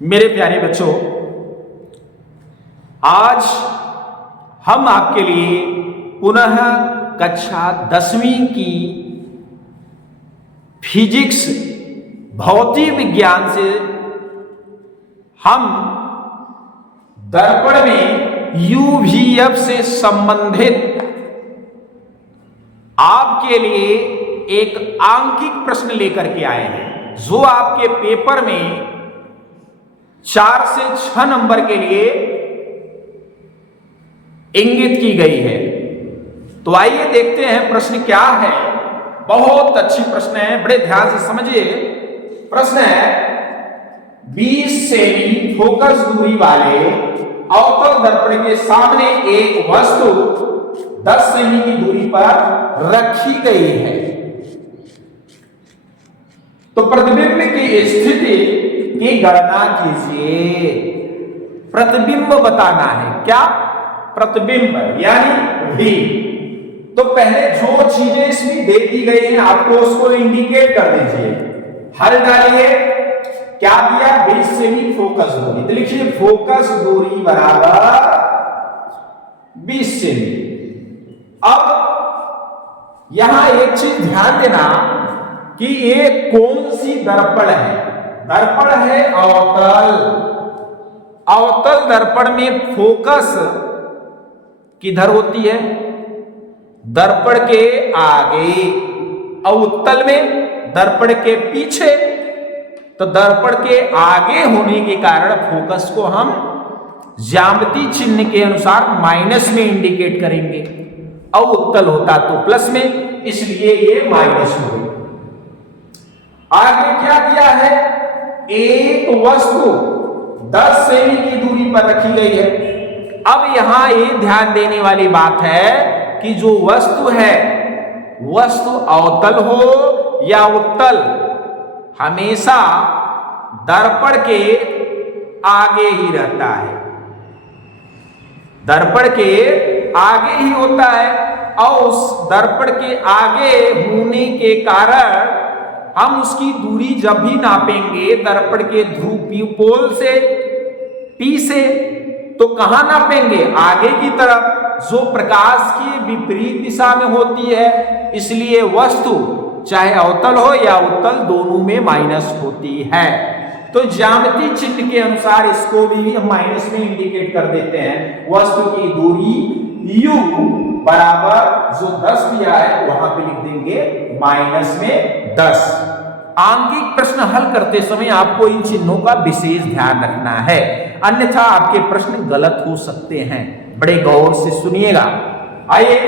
मेरे प्यारे बच्चों, आज हम आपके लिए पुनः कक्षा 10वीं की फिजिक्स भौतिक विज्ञान से हम दर्पण में यूवीएफ से संबंधित आपके लिए एक आंकिक प्रश्न लेकर के आए हैं, जो आपके पेपर में 4 से 6 नंबर के लिए इंगित की गई है। तो आइए देखते हैं प्रश्न क्या है। बहुत अच्छी प्रश्न है, बड़े ध्यान से समझिए। प्रश्न है 20 सेमी फोकस दूरी वाले अवतल दर्पण के सामने एक वस्तु 10 सेमी की दूरी पर रखी गई है, तो प्रतिबिंब की स्थिति की गणना कीजिए। प्रतिबिंब बताना है, क्या? प्रतिबिंब यानी V। तो पहले जो चीजें इसमें दे दी गई हैं आपको उसको इंडिकेट कर दीजिए। हल डालिए, क्या दिया? 20 सेमी फोकस दूरी, तो लिखिए फोकस दूरी बराबर 20 सेमी। अब यहां एक चीज ध्यान देना कि ये कौन सी दर्पण है। दर्पण है अवतल। अवतल दर्पण में फोकस किधर होती है? दर्पण के आगे। अवतल में दर्पण के पीछे। तो दर्पण के आगे होने के कारण फोकस को हम ज्यामिति चिन्ह के अनुसार माइनस में इंडिकेट करेंगे। अवतल होता तो प्लस में, इसलिए ये माइनस हो गई। आगे क्या दिया है? एक वस्तु 10 सेमी की दूरी पर रखी गई है। अब यहां ये ध्यान देने वाली बात है कि जो वस्तु है, वस्तु अवतल हो या उत्तल, हमेशा दर्पण के आगे ही रहता है। दर्पण के आगे ही होता है, और उस दर्पण के आगे होने के कारण हम उसकी दूरी जब भी नापेंगे दर्पण के ध्रुव पोल से P से, तो कहां नापेंगे? आगे की तरफ, जो प्रकाश की विपरीत दिशा में होती है। इसलिए वस्तु चाहे अवतल हो या उत्तल, दोनों में माइनस होती है। तो ज्यामिति चिन्ह के अनुसार इसको भी हम माइनस में इंडिकेट कर देते हैं। वस्तु की दूरी U बराबर जो 10 दिया है वहां पे लिख देंगे माइनस में 10। आंकिक प्रश्न हल करते समय आपको इन चिन्हों का विशेष ध्यान रखना है, अन्यथा आपके प्रश्न गलत हो सकते हैं। बड़े गौर से सुनिएगा। आइए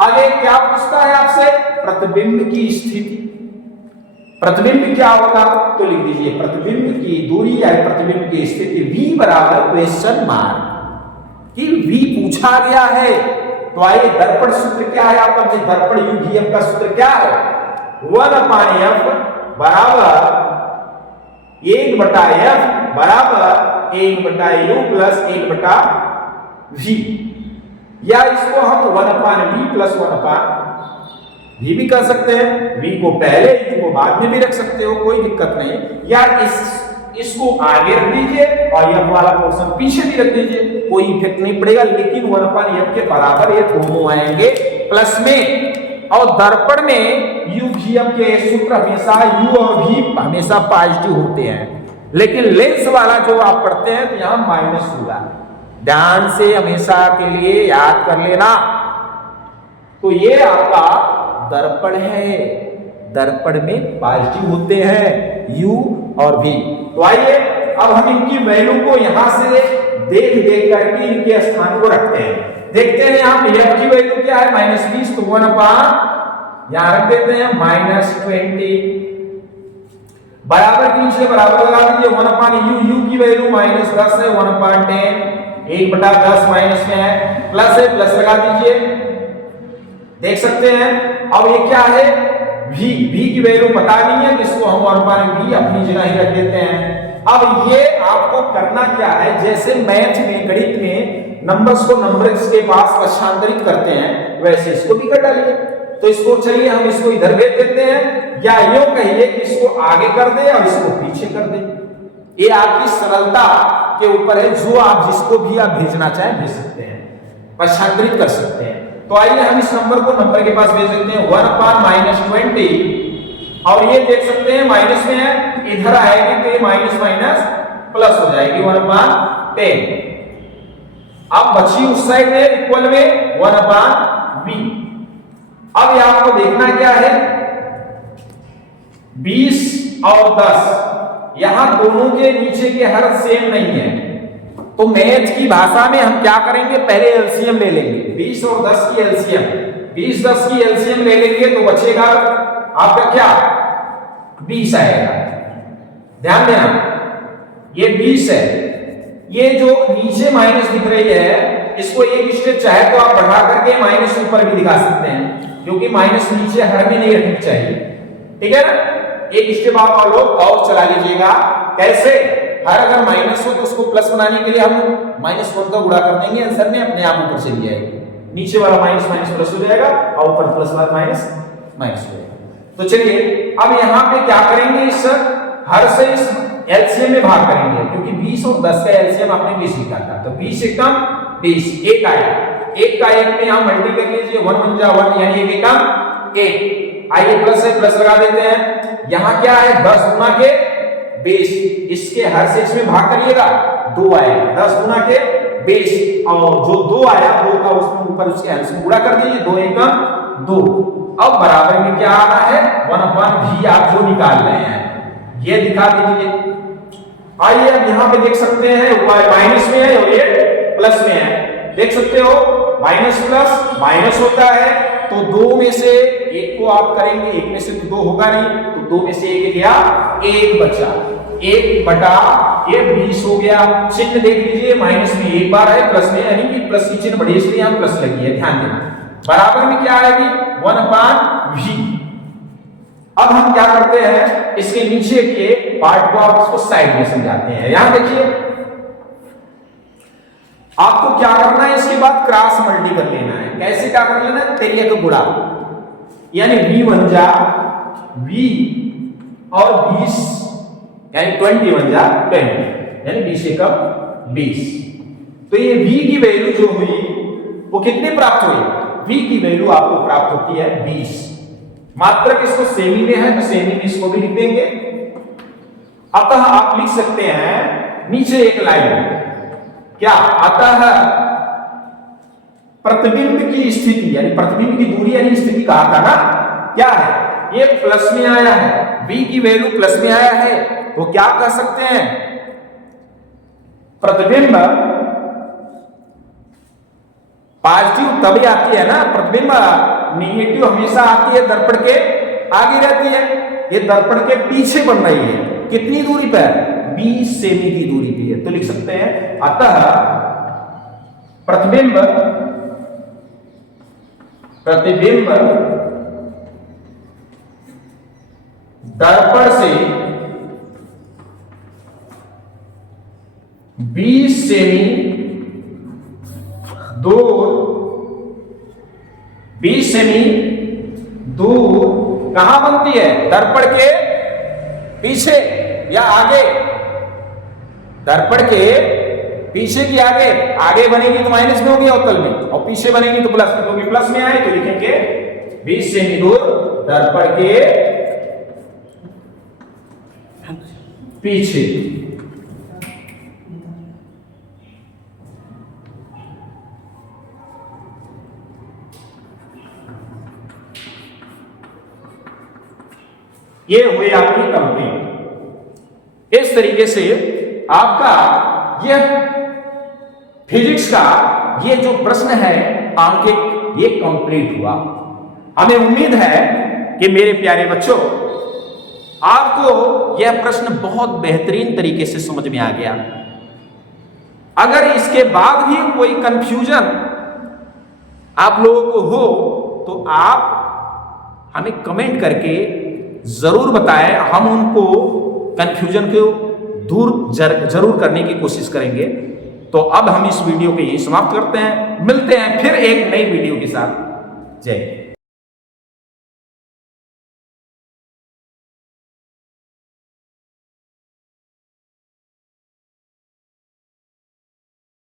आगे क्या पूछता है आपसे? प्रतिबिंब की स्थिति। प्रतिबिंब क्या होगा? तो लिख दीजिए प्रतिबिंब की दूरी या प्रतिबिंब की स्थिति V बराबर क्वेश्चन मार्क कि V पूछा गया है। तो आइए दर्पण सूत्र क्या है आपका? दर्पण यूवीएफ का सूत्र क्या है? 1/f बराबर 1/f बराबर 1/u प्लस 1/v, या इसको हम 1/v प्लस 1/v भी कर सकते हैं। v को पहले, u को बाद में भी रख सकते हो, कोई दिक्कत नहीं। या इसको आगे रख दीजिए और f वाला पोर्शन पीछे भी रख दीजिए, कोई इफेक्ट नहीं पड़ेगा। लेकिन 1/f के बराबर ये दोनों आएंगे प्लस में। और दर्पण में यूवीएफ के सूत्र हमेशा u और v हमेशा पॉजिटिव होते हैं, लेकिन लेंस वाला जो आप पढ़ते हैं तो यहां माइनस होगा। ध्यान से हमेशा के लिए याद कर लेना। तो ये आपका दर्पण है। दर्पण में पॉजिटिव होते हैं u और v। तो आइए अब हम इनकी वैल्यू को यहां से देख करके इनके स्थान को रखते हैं। देखते हैं यहाँ पे f की वैल्यू क्या है? -20, तो 1/, यहां रख देते हैं -20 बराबर की नीचे बराबर लगा दीजिए 1/u। u की वैल्यू -10 है, 1/10, 1/10 माइनस में है, प्लस है, प्लस लगा दीजिए। देख सकते हैं। अब ये क्या है? v की वैल्यू पता नहीं है, तो इसको हम 1/v अपनी जगह ही रख देते हैं। अब ये आपको करना क्या है? जैसे मैथ में, गणित में नंबर्स को नंबर्स के पास पक्षांतरित करते हैं, वैसे इसको भी कर डालिए। तो इसको चलिए हम इसको इधर भेज देते हैं, या यूं कहिए कि इसको आगे कर दे और इसको पीछे कर दे। ये आपकी सरलता के ऊपर है, जो आप जिसको भी आप भेजना चाहें भेज सकते हैं, पक्षांतरित कर सकते हैं। तो आइए हम इस नंबर को नंबर के पास भेज देते हैं 1/-20 और ये देख सकते हैं माइनस में है, इधर आएगी तो ये माइनस माइनस प्लस हो जाएगी 1/10। अब बची उस साइड में इक्वल में 1/v। अब ये आपको देखना क्या है 20 और 10 यहां दोनों के नीचे के हर सेम नहीं है, तो मैथ की भाषा में हम क्या करेंगे पहले एलसीएम ले लेंगे 20 और 10 की एलसीएम। 20-10 की एलसीएम ले लेंगे तो बचेगा आपका क्या 20 आएगा। ध्यान देना ये 20 है, ये जो नीचे माइनस दिख रही है इसको एक स्टेप चाहे तो आप बढ़ा करके माइनस ऊपर भी दिखा सकते हैं, क्योंकि माइनस नीचे हर में नहीं रखनी चाहिए, ठीक है ना। एक स्टेप आप लोग और चला लीजिएगा। कैसे? हर अगर माइनस हो तो उसको प्लस बनाने के लिए हम -1 का गुणा कर देंगे, आंसर में अपने आप ऊपर चली जाएगी, नीचे वाला माइनस माइनस प्लस हो जाएगा और ऊपर प्लस वाला माइनस माइनस हो जाएगा। तो चलिए अब यहाँ पे क्या करेंगे, इस हर से इस एलसीएम में भाग करेंगे, क्योंकि 20 और 10 का एलसीएम आपने 20 लिखा था, तो 20 एकम 20 एक आया, एक का एक में यहाँ मल्टी कर लीजिए 1 × 1 यानी एक एकम 1। आइए प्लस से प्लस लगा देते हैं, यहाँ क्या है 10 गुना के 20, इसके हर से इसमें भाग करिएगा 2 आएगा, 10 गुना के 20 और जो 2 आया 2 का उसमें ऊपर उसके एलसीएम गुणा कर दीजिए 2 एकम 2। अब बराबर में क्या आ रहा है 1/v आप जो निकाल रहे हैं ये दिखा दीजिए। आइए अब यहाँ पे देख सकते हैं माइनस में है और ये प्लस में है, देख सकते हो माइनस प्लस माइनस होता है, तो 2 में से एक को आप करेंगे, एक में से तो 2 होगा नहीं, तो 2 में से एक गया, 1 बचा, 1/20 हो गया। चिन्ह देख लीजिए माइनस में एक बार है, प्लस में यानी कि प्लस की चिन्ह बढ़ी इसलिए हम प्लस लगी है, ध्यान देना। बराबर में क्या आएगी 1/v। अब हम क्या करते हैं इसके नीचे के पार्ट को आप इसको साइड में समझाते हैं। यहां देखिए आपको क्या करना है, इसके बाद क्रॉस मल्टी कर लेना है। कैसे क्या कर लेना है, तेरिया का गुणा, यानी v1 जा v और 20 यानी 21 जा 20 यानी 20 एकम 20। तो ये v की वैल्यू जो हुई वो कितनी प्राप्त हुई, v की वैल्यू आपको प्राप्त होती है 20। मात्रक इसको सेमी में है तो सेमी में इसको भी लिख देंगे। अतः आप लिख सकते हैं नीचे एक लाइन क्या, अतः प्रतिबिंब की स्थिति यानी प्रतिबिंब की दूरी यानी स्थिति कहा था ना, क्या है ये प्लस में आया है, v की वैल्यू प्लस में आया है, तो क्या कह सकते हैं प्रतिबिंब पॉजिटिव तभी आती है ना, प्रतिबिंब नेगेटिव हमेशा आती है दर्पण के आगे रहती है, ये दर्पण के पीछे बन रही है, कितनी दूरी पर 20 सेमी की दूरी पे है। तो लिख सकते हैं अतः प्रतिबिंब दर्पण से 20 सेमी दूर 20 सेमी दूर कहां बनती है, दर्पण के पीछे या आगे, दर्पण के पीछे की आगे, आगे बनेगी तो माइनस में होगी अवतल में, और पीछे बनेगी तो प्लस में, क्योंकि प्लस में आए तो लिखेंगे 20 सेमी दूर दर्पण के पीछे। ये हुई आपकी कंप्लीट। इस तरीके से आपका यह फिजिक्स का ये जो प्रश्न है आंकिक ये कंप्लीट हुआ। हमें उम्मीद है कि मेरे प्यारे बच्चों आपको यह प्रश्न बहुत बेहतरीन तरीके से समझ में आ गया। अगर इसके बाद भी कोई कंफ्यूजन आप लोगों को हो तो आप हमें कमेंट करके जरूर बताएं, हम उनको कंफ्यूजन को दूर जरूर करने की कोशिश करेंगे। तो अब हम इस वीडियो को यही समाप्त करते हैं, मिलते हैं फिर एक नई वीडियो के साथ। जय हिंद।